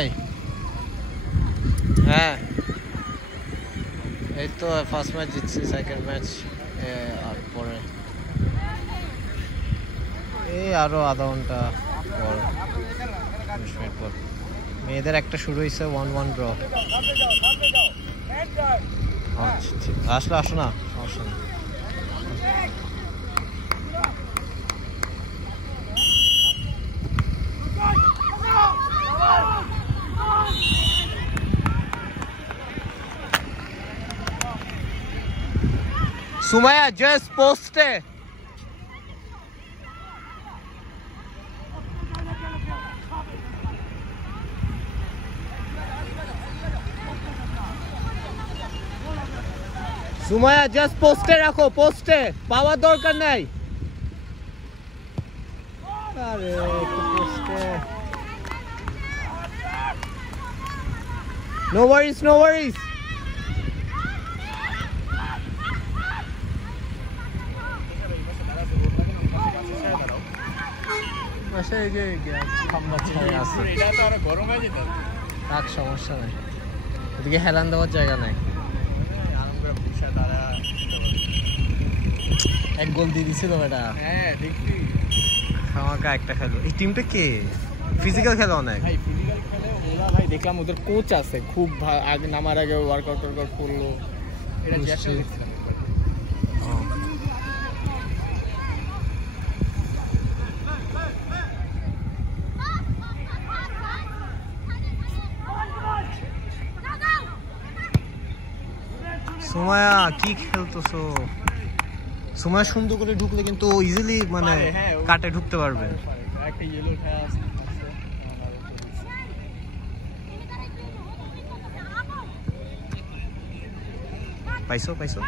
ভাই হ্যাঁ এই তো ফার্স্ট ম্যাচ জিতছি সেকেন্ড ম্যাচ আর পরে এই আরো আধা ঘন্টা পর 20 মিনিট পর মেয়েদের একটা শুরু হয়েছে 1-1 ড্র আসলে আসো না সমস্যা নেই Sumaya, just post it. Sumaya, just post it রাখো post it পাওয়ার দরকার নাই আরে একটু post it No worries no worries সমস্যা নাই ওদিকে হেলান দেওয়ার জায়গা নাই এক গোল দিয়ে দিছিল বেটা আমাকে একটা খেলো এই টিমটা কে ফিজিক্যাল খেলে অনেক ভাই দেখলাম ওদের কোচ আছে খুব আগে নামার আগে ওয়ার্কআউট করলো এটা দেখছিলাম সুমায়া কি খেলতেছো সুমায়া সুন্দর করে ঢুকলে কিন্তু ইজিলি মানে কাটে ঢুকতে পারবে একটা ইয়েলো খেলা আছে পাইছো পাইছো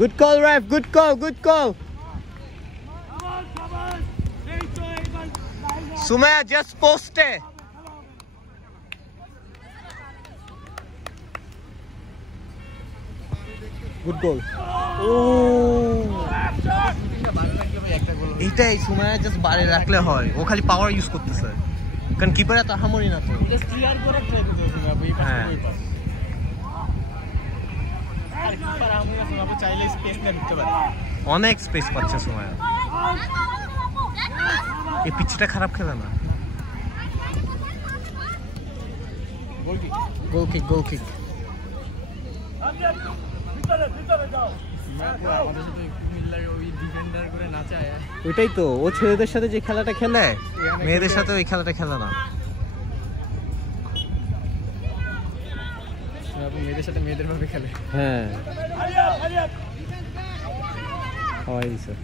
Good call, ref. Good call. Good call. Sumaya, just post it. Good goal. Oh. এইটাই সুমায়া জাস্ট বারে রাখলে হয় ও খালি পাওয়ার ইউজ করতেছে কারণ কিপারে তো হামরি না তো জাস্ট ক্লিয়ার করে ট্রাই করতেছে না এই পাশে ওই পাশ আর কিপার হামরি না সুমায়া চাইলে স্পেস না ঢুকতে পারে অনেক স্পেস পাচ্ছে সুমায়া এই পিচটা খারাপ খেলে না গোল কিক ভিতরে যাও আমাদের সাথে ওই ডিফেন্ডার করে নাচায় ওইটাই তো ও ছেলেদের সাথে যে খেলাটা খেলে মেয়েদের সাথে ওই খেলাটা খেলে না মেয়েদের সাথে মেয়েদের ভাবে খেলে হ্যাঁ হয় স্যার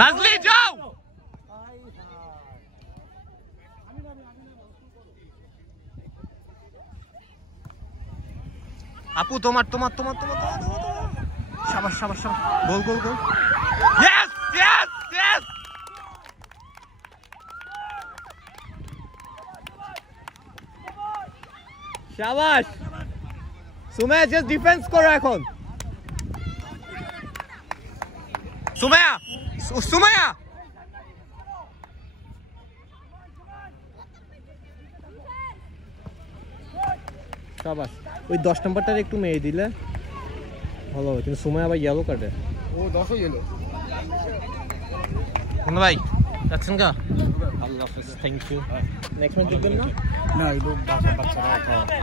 নাজলি যাও আপু তোমার শাবাশ গোল ইয়েস শাবাশ সুমায়া জাস্ট ডিফেন্স করো এখন সুমায়া শাবাশ ওই 10 নম্বরটার একটু মেরে দিলে ভালো হবে কিন্তু সুমায়া আবার ইয়েলো কাটে ও 10ও ইয়েলো কোন ভাই যাচ্ছেন কা আল্লাহ হাফেজ থ্যাংক ইউ নেক্সট ম্যাচ দেখবেন না এটা বাচ্চারা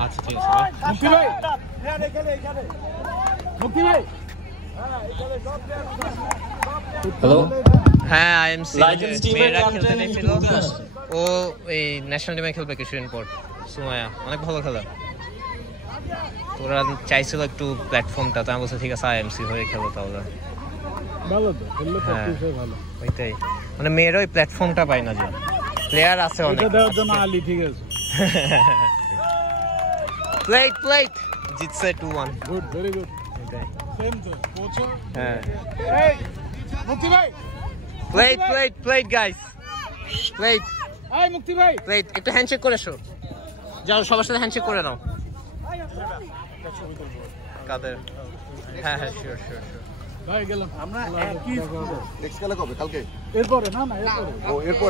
আচ্ছা ঠিক আছে মুক্তি ভাই এখানে মুক্তি ভাই হ্যালো হ্যাঁ আইএমসি মেয়েরা খেলতে দেখছিল ও এই ন্যাশনাল টিমে খেলবে কিছুদিন পর সুমায়া অনেক ভালো খেলা তোরা চাইছিল একটু প্ল্যাটফর্মটা তো আমি বলছি ঠিক আছে আইএমসি হয়ে খেলো তাহলে ভালো তো খেললে প্র্যাকটিসে ভালো ওইটাই মানে মেয়েরা ওই প্ল্যাটফর্মটা পায় না যে প্লেয়ার আছে অনেক এটা দেওয়ার জন্য আলী ঠিক আছে প্লেট জিতছে 2-1 গুড ভেরি গুড এটাই সেম তো কোচ হ্যাঁ এই মুক্তি ভাই প্লেট গাইস প্লেট এই মুক্তি ভাই প্লেট একটু হ্যান্ডশেক করে এসো যাও সবার সাথে হ্যান্ডশেক করে নাও কাদের হ্যাঁ শিওর ভাই গেলাম আমরা একই নেক্সট কালে কবে কালকে এরপরে না এরপরে ও এরপর